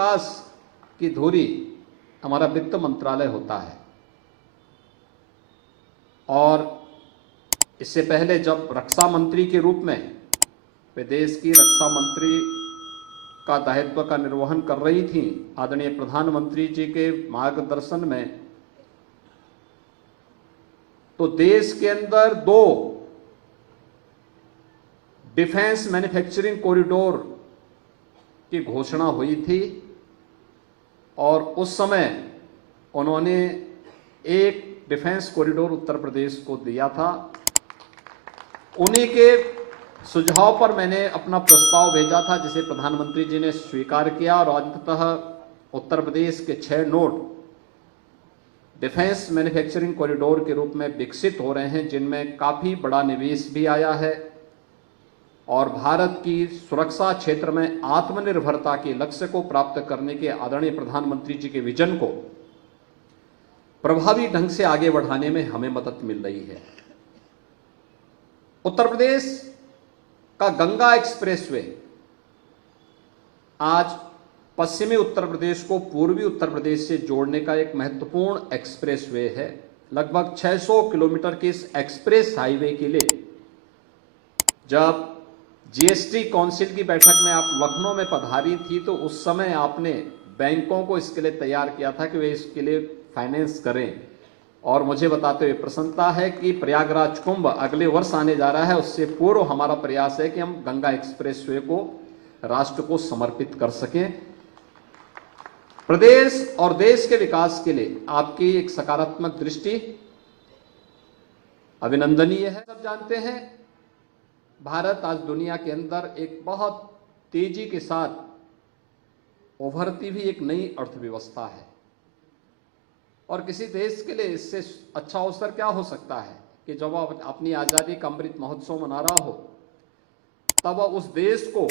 विकास की धुरी हमारा वित्त मंत्रालय होता है। और इससे पहले जब रक्षा मंत्री के रूप में वे देश की रक्षा मंत्री का दायित्व का निर्वहन कर रही थी, आदरणीय प्रधानमंत्री जी के मार्गदर्शन में, तो देश के अंदर 2 डिफेंस मैन्युफैक्चरिंग कॉरिडोर की घोषणा हुई थी और उस समय उन्होंने एक डिफेंस कॉरिडोर उत्तर प्रदेश को दिया था। उन्हीं के सुझाव पर मैंने अपना प्रस्ताव भेजा था, जिसे प्रधानमंत्री जी ने स्वीकार किया और अंततः उत्तर प्रदेश के 6 नोड डिफेंस मैन्युफैक्चरिंग कॉरिडोर के रूप में विकसित हो रहे हैं, जिनमें काफ़ी बड़ा निवेश भी आया है और भारत की सुरक्षा क्षेत्र में आत्मनिर्भरता के लक्ष्य को प्राप्त करने के आदरणीय प्रधानमंत्री जी के विजन को प्रभावी ढंग से आगे बढ़ाने में हमें मदद मिल रही है। उत्तर प्रदेश का गंगा एक्सप्रेसवे आज पश्चिमी उत्तर प्रदेश को पूर्वी उत्तर प्रदेश से जोड़ने का एक महत्वपूर्ण एक्सप्रेसवे है। लगभग 600 किलोमीटर के इस एक्सप्रेस हाईवे के लिए जब जीएसटी काउंसिल की बैठक में आप लखनऊ में पधारी थी, तो उस समय आपने बैंकों को इसके लिए तैयार किया था कि वे इसके लिए फाइनेंस करें। और मुझे बताते हुए प्रसन्नता है कि प्रयागराज कुंभ अगले वर्ष आने जा रहा है, उससे पूर्व हमारा प्रयास है कि हम गंगा एक्सप्रेसवे को राष्ट्र को समर्पित कर सकें। प्रदेश और देश के विकास के लिए आपकी एक सकारात्मक दृष्टि अभिनंदनीय है। सब जानते हैं भारत आज दुनिया के अंदर एक बहुत तेजी के साथ उभरती हुई एक नई अर्थव्यवस्था है और किसी देश के लिए इससे अच्छा अवसर क्या हो सकता है कि जब वह अपनी आज़ादी का अमृत महोत्सव मना रहा हो, तब वह उस देश को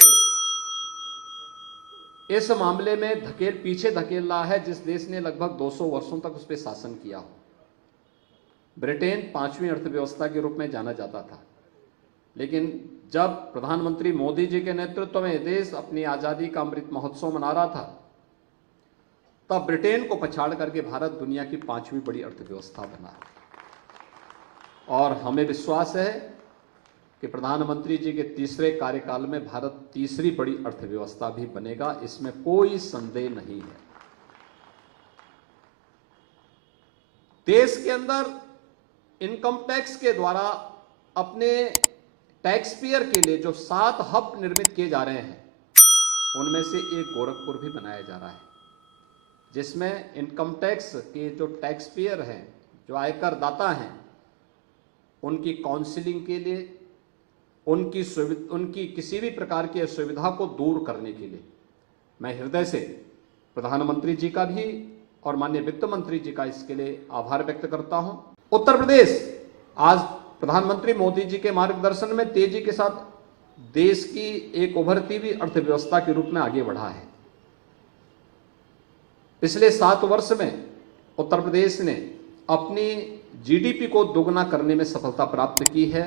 इस मामले में पीछे धकेल रहा है जिस देश ने लगभग 200 वर्षों तक उस पर शासन किया हो। ब्रिटेन 5वीं अर्थव्यवस्था के रूप में जाना जाता था, लेकिन जब प्रधानमंत्री मोदी जी के नेतृत्व में देश अपनी आज़ादी का अमृत महोत्सव मना रहा था, तब ब्रिटेन को पछाड़ करके भारत दुनिया की 5वीं बड़ी अर्थव्यवस्था बना। और हमें विश्वास है कि प्रधानमंत्री जी के तीसरे कार्यकाल में भारत तीसरी बड़ी अर्थव्यवस्था भी बनेगा, इसमें कोई संदेह नहीं है। देश के अंदर इनकम टैक्स के द्वारा अपने टैक्स पेयर के लिए जो 7 हब निर्मित किए जा रहे हैं, उनमें से एक गोरखपुर भी बनाया जा रहा है, जिसमें इनकम टैक्स के जो टैक्स पेयर हैं, जो आयकर दाता हैं, उनकी काउंसलिंग के लिए, उनकी किसी भी प्रकार की असुविधा को दूर करने के लिए मैं हृदय से प्रधानमंत्री जी का भी और माननीय वित्त मंत्री जी का इसके लिए आभार व्यक्त करता हूं। उत्तर प्रदेश आज प्रधानमंत्री मोदी जी के मार्गदर्शन में तेजी के साथ देश की एक उभरती हुई अर्थव्यवस्था के रूप में आगे बढ़ा है। पिछले 7 वर्ष में उत्तर प्रदेश ने अपनी जीडीपी को दोगुना करने में सफलता प्राप्त की है,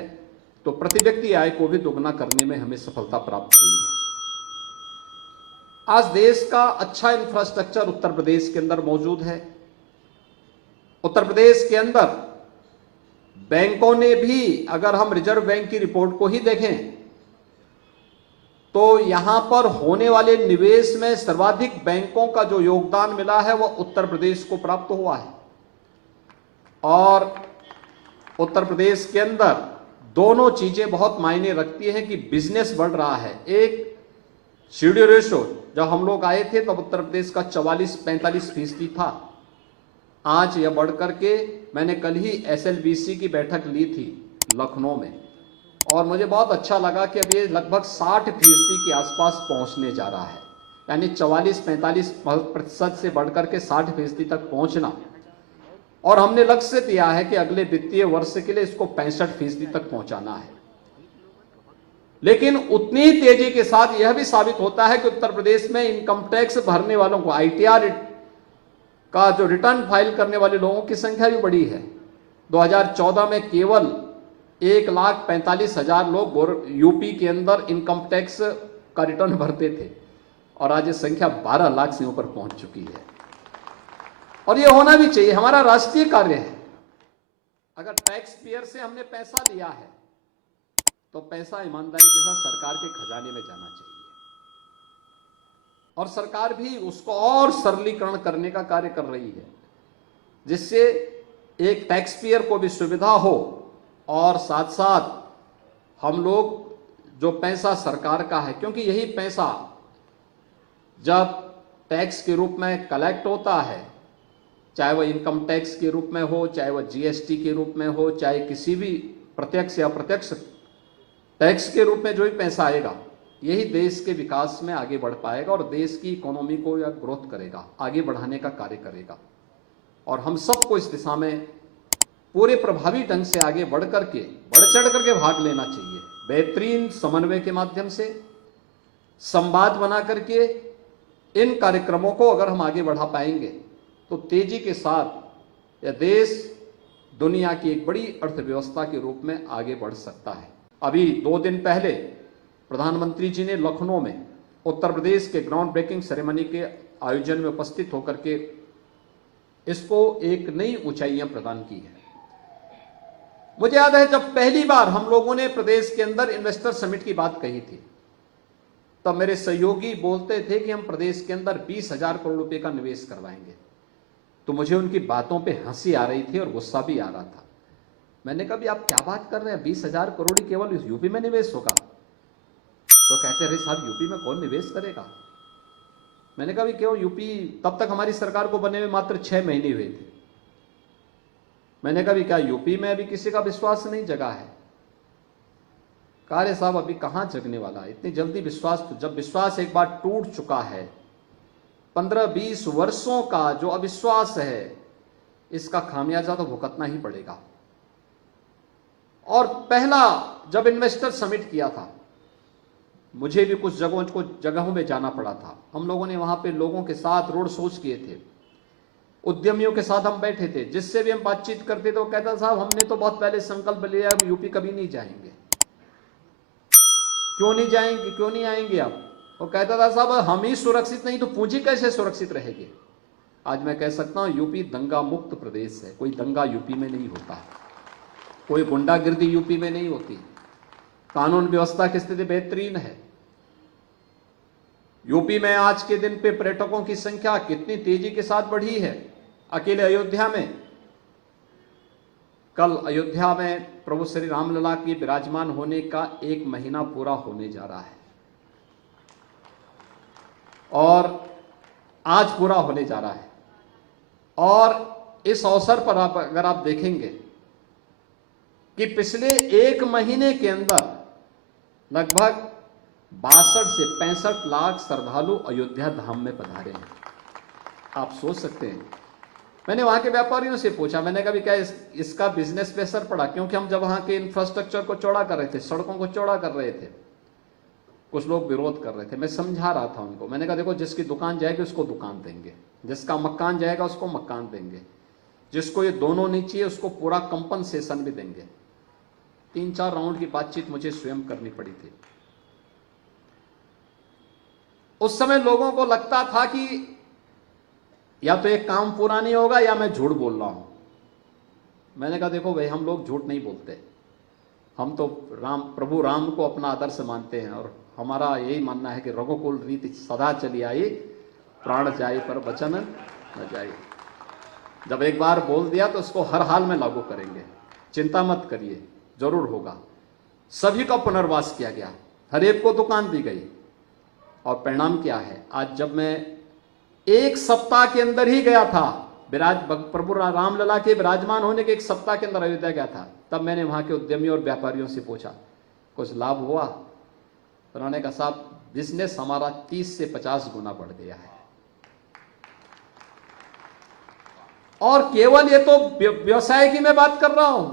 तो प्रति व्यक्ति आय को भी दोगुना करने में हमें सफलता प्राप्त हुई है। आज देश का अच्छा इंफ्रास्ट्रक्चर उत्तर प्रदेश के अंदर मौजूद है। उत्तर प्रदेश के अंदर बैंकों ने भी, अगर हम रिजर्व बैंक की रिपोर्ट को ही देखें, तो यहां पर होने वाले निवेश में सर्वाधिक बैंकों का जो योगदान मिला है वह उत्तर प्रदेश को प्राप्त हुआ है। और उत्तर प्रदेश के अंदर दोनों चीजें बहुत मायने रखती हैं कि बिजनेस बढ़ रहा है। एक सीडी रेशो, जब हम लोग आए थे तब उत्तर प्रदेश का 44-45% था। आज यह बढ़ करके, मैंने कल ही एसएलबीसी की बैठक ली थी लखनऊ में, और मुझे बहुत अच्छा लगा कि अब ये लगभग 60% के आसपास पहुंचने जा रहा है। यानी 44-45% से बढ़कर के 60% तक पहुंचना। और हमने लक्ष्य दिया है कि अगले वित्तीय वर्ष के लिए इसको 65% तक पहुंचाना है। लेकिन उतनी ही तेजी के साथ यह भी साबित होता है कि उत्तर प्रदेश में इनकम टैक्स भरने वालों को, आईटीआर का जो रिटर्न फाइल करने वाले लोगों की संख्या भी बढ़ी है। 2014 में केवल 1,45,000 लोग यूपी के अंदर इनकम टैक्स का रिटर्न भरते थे, और आज ये संख्या 12 लाख से ऊपर पहुंच चुकी है। और ये होना भी चाहिए, हमारा राष्ट्रीय कार्य है। अगर टैक्स पेयर से हमने पैसा लिया है तो पैसा ईमानदारी के साथ सरकार के खजाने में जाना चाहिए, और सरकार भी उसको और सरलीकरण करने का कार्य कर रही है, जिससे एक टैक्स पेयर को भी सुविधा हो और साथ साथ हम लोग जो पैसा सरकार का है, क्योंकि यही पैसा जब टैक्स के रूप में कलेक्ट होता है, चाहे वह इनकम टैक्स के रूप में हो, चाहे वह जीएसटी के रूप में हो, चाहे किसी भी प्रत्यक्ष या अप्रत्यक्ष टैक्स के रूप में जो भी पैसा आएगा, यही देश के विकास में आगे बढ़ पाएगा और देश की इकोनॉमी को या ग्रोथ करेगा, आगे बढ़ाने का कार्य करेगा। और हम सबको इस दिशा में पूरे प्रभावी ढंग से आगे बढ़ करके, बढ़ चढ़ करके भाग लेना चाहिए। बेहतरीन समन्वय के माध्यम से, संवाद बना करके इन कार्यक्रमों को अगर हम आगे बढ़ा पाएंगे तो तेजी के साथ यह देश दुनिया की एक बड़ी अर्थव्यवस्था के रूप में आगे बढ़ सकता है। अभी 2 दिन पहले प्रधानमंत्री जी ने लखनऊ में उत्तर प्रदेश के ग्राउंड ब्रेकिंग सेरेमनी के आयोजन में उपस्थित होकर के इसको एक नई ऊंचाइयां प्रदान की है। मुझे याद है जब पहली बार हम लोगों ने प्रदेश के अंदर इन्वेस्टर समिट की बात कही थी, तब मेरे सहयोगी बोलते थे कि हम प्रदेश के अंदर 20,000 करोड़ रुपए का निवेश करवाएंगे। तो मुझे उनकी बातों पे हंसी आ रही थी और गुस्सा भी आ रहा था। मैंने कहा भी आप क्या बात कर रहे हैं, 20,000 करोड़ ही केवल यूपी में निवेश होगा? तो कहते रहे साहब यूपी में कौन निवेश करेगा? मैंने कहा भी क्यों, यूपी तब तक हमारी सरकार को बने हुए मात्र 6 महीने हुए थे। मैंने कहा भी क्या यूपी में अभी किसी का विश्वास नहीं जगा है? कहा रे साहब अभी कहां जगने वाला है, इतनी जल्दी विश्वास? तो जब विश्वास एक बार टूट चुका है, 15-20 वर्षों का जो अविश्वास है, इसका खामियाजा तो भुगतना ही पड़ेगा। और पहला जब इन्वेस्टर समिट किया था, मुझे भी कुछ जगहों में जाना पड़ा था। हम लोगों ने वहां पे लोगों के साथ रोड शोज किए थे, उद्यमियों के साथ हम बैठे थे। जिससे भी हम बातचीत करते थे वो कहता साहब हमने तो बहुत पहले संकल्प लिया, हम यूपी कभी नहीं जाएंगे। क्यों नहीं जाएंगे, क्यों नहीं आएंगे आप? वो कहता था साहब हम ही सुरक्षित नहीं तो पूंजी कैसे सुरक्षित रहेगी? आज मैं कह सकता हूं यूपी दंगा मुक्त प्रदेश है। कोई दंगा यूपी में नहीं होता, कोई गुंडागिर्दी यूपी में नहीं होती, कानून व्यवस्था की स्थिति बेहतरीन है। यूपी में आज के दिन पे पर्यटकों की संख्या कितनी तेजी के साथ बढ़ी है। अकेले अयोध्या में, कल अयोध्या में प्रभु श्री रामलला के विराजमान होने का 1 महीना पूरा होने जा रहा है और आज पूरा होने जा रहा है। और इस अवसर पर अगर आप देखेंगे कि पिछले 1 महीने के अंदर लगभग 62 से 65 लाख श्रद्धालु अयोध्या धाम में पधारे हैं। आप सोच सकते हैं। मैंने वहां के व्यापारियों से पूछा, मैंने कहा भी क्या इसका बिजनेस पे असर पड़ा? क्योंकि हम जब वहां के इंफ्रास्ट्रक्चर को चौड़ा कर रहे थे, सड़कों को चौड़ा कर रहे थे, कुछ लोग विरोध कर रहे थे। मैं समझा रहा था उनको, मैंने कहा देखो जिसकी दुकान जाएगी उसको दुकान देंगे, जिसका मकान जाएगा उसको मकान देंगे, जिसको ये दोनों नहीं चाहिए उसको पूरा कंपनसेशन भी देंगे। 3-4 राउंड की बातचीत मुझे स्वयं करनी पड़ी थी। उस समय लोगों को लगता था कि या तो एक काम पूरा नहीं होगा या मैं झूठ बोल रहा हूं। मैंने कहा देखो भाई हम लोग झूठ नहीं बोलते, हम तो प्रभु राम को अपना आदर्श मानते हैं और हमारा यही मानना है कि रघुकुल रीति सदा चली आई, प्राण जाए पर वचन न जाए। जब एक बार बोल दिया तो उसको हर हाल में लागू करेंगे, चिंता मत करिए, जरूर होगा। सभी का पुनर्वास किया गया, हर एक को दुकान दी गई और परिणाम क्या है? आज जब मैं 1 सप्ताह के अंदर ही गया था, प्रभु रामलला के विराजमान होने के 1 सप्ताह के अंदर अयोध्या गया था, तब मैंने वहां के उद्यमियों और व्यापारियों से पूछा कुछ लाभ हुआ? उन्होंने कहा साहब बिजनेस हमारा 30 से 50 गुना बढ़ गया है। और केवल ये तो व्यवसाय की मैं बात कर रहा हूं,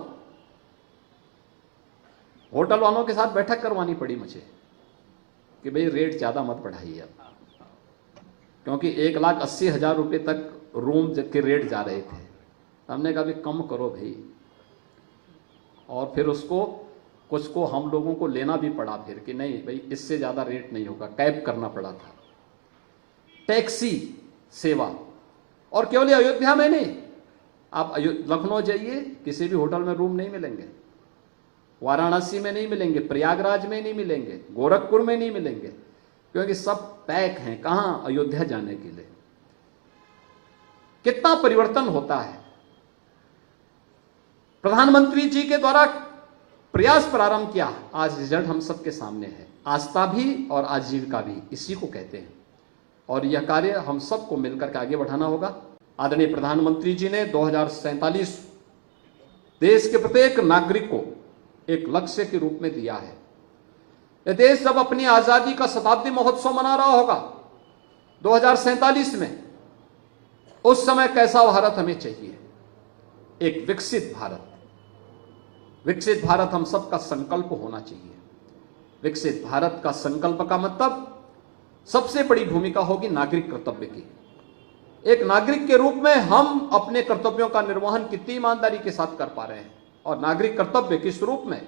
होटल वालों के साथ बैठक करवानी पड़ी मुझे कि भाई रेट ज्यादा मत बढ़ाइए अब, क्योंकि 1,80,000 रुपए तक रूम के रेट जा रहे थे। हमने कहा भी कम करो भाई, और फिर उसको कुछ को हम लोगों को लेना भी पड़ा फिर कि नहीं भाई इससे ज़्यादा रेट नहीं होगा, कैप करना पड़ा था। टैक्सी सेवा, और केवल ये अयोध्या में नहीं, आप लखनऊ जाइए, किसी भी होटल में रूम नहीं मिलेंगे, वाराणसी में नहीं मिलेंगे, प्रयागराज में नहीं मिलेंगे, गोरखपुर में नहीं मिलेंगे, क्योंकि सब पैक हैं। कहां? अयोध्या जाने के लिए। कितना परिवर्तन होता है। प्रधानमंत्री जी के द्वारा प्रयास प्रारंभ किया, आज रिजल्ट हम सबके सामने है। आस्था भी और आजीविका भी इसी को कहते हैं, और यह कार्य हम सबको मिलकर के आगे बढ़ाना होगा। आदरणीय प्रधानमंत्री जी ने 2047 देश के प्रत्येक नागरिक को एक लक्ष्य के रूप में दिया है। यह देश जब अपनी आजादी का शताब्दी महोत्सव मना रहा होगा 2047 में, उस समय कैसा भारत हमें चाहिए? एक विकसित भारत। विकसित भारत हम सबका संकल्प होना चाहिए। विकसित भारत का संकल्प का मतलब सबसे बड़ी भूमिका होगी नागरिक कर्तव्य की। एक नागरिक के रूप में हम अपने कर्तव्यों का निर्वहन कितनी ईमानदारी के साथ कर पा रहे हैं, और नागरिक कर्तव्य किस रूप में?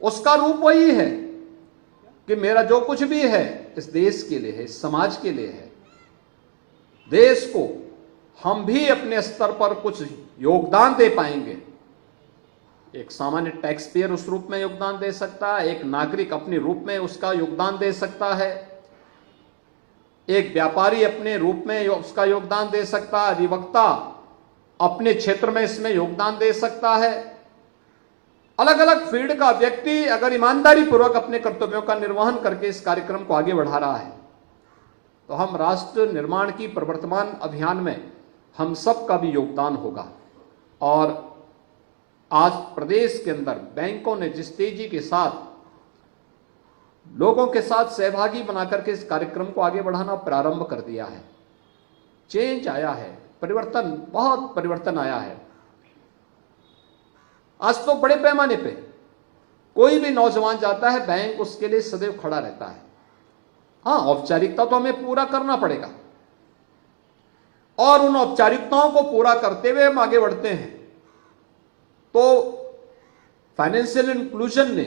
उसका रूप वही है कि मेरा जो कुछ भी है इस देश के लिए है, इस समाज के लिए है। देश को हम भी अपने स्तर पर कुछ योगदान दे पाएंगे। एक सामान्य टैक्स पेयर उस रूप में योगदान दे सकता है, एक नागरिक अपने रूप में उसका योगदान दे सकता है, एक व्यापारी अपने रूप में उसका योगदान दे सकता है, अधिवक्ता अपने क्षेत्र में इसमें योगदान दे सकता है। अलग अलग फील्ड का व्यक्ति अगर ईमानदारी पूर्वक अपने कर्तव्यों का निर्वहन करके इस कार्यक्रम को आगे बढ़ा रहा है, तो हम राष्ट्र निर्माण की प्रवर्तमान अभियान में हम सब का भी योगदान होगा। और आज प्रदेश के अंदर बैंकों ने जिस तेजी के साथ लोगों के साथ सहभागी बनाकर के इस कार्यक्रम को आगे बढ़ाना प्रारंभ कर दिया है, चेंज आया है, परिवर्तन, बहुत परिवर्तन आया है। आज तो बड़े पैमाने पे कोई भी नौजवान जाता है, बैंक उसके लिए सदैव खड़ा रहता है। हाँ, औपचारिकता तो हमें पूरा करना पड़ेगा, और उन औपचारिकताओं को पूरा करते हुए हम आगे बढ़ते हैं। तो फाइनेंशियल इंक्लूजन ने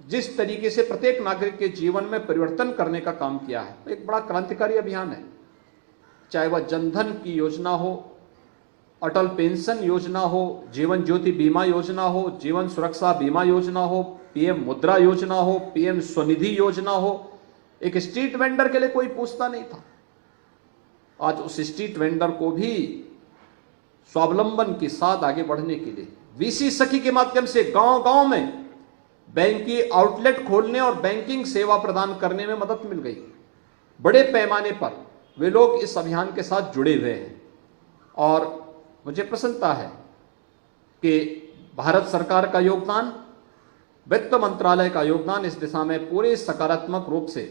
जिस तरीके से प्रत्येक नागरिक के जीवन में परिवर्तन करने का काम किया है, एक बड़ा क्रांतिकारी अभियान है। चाहे वह जनधन की योजना हो, अटल पेंशन योजना हो, जीवन ज्योति बीमा योजना हो, जीवन सुरक्षा बीमा योजना हो, पीएम मुद्रा योजना हो, पीएम स्वनिधि योजना हो। एक स्ट्रीट वेंडर के लिए कोई पूछता नहीं था, आज उस स्ट्रीट वेंडर को भी स्वावलंबन के साथ आगे बढ़ने के लिए वीसी सखी के माध्यम से गांव गांव में बैंक की आउटलेट खोलने और बैंकिंग सेवा प्रदान करने में मदद मिल गई। बड़े पैमाने पर वे लोग इस अभियान के साथ जुड़े हुए हैं, और मुझे प्रसन्नता है कि भारत सरकार का योगदान, वित्त मंत्रालय का योगदान इस दिशा में पूरे सकारात्मक रूप से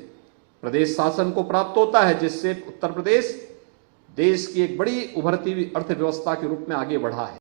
प्रदेश शासन को प्राप्त होता है, जिससे उत्तर प्रदेश देश की एक बड़ी उभरती हुई अर्थव्यवस्था के रूप में आगे बढ़ा है।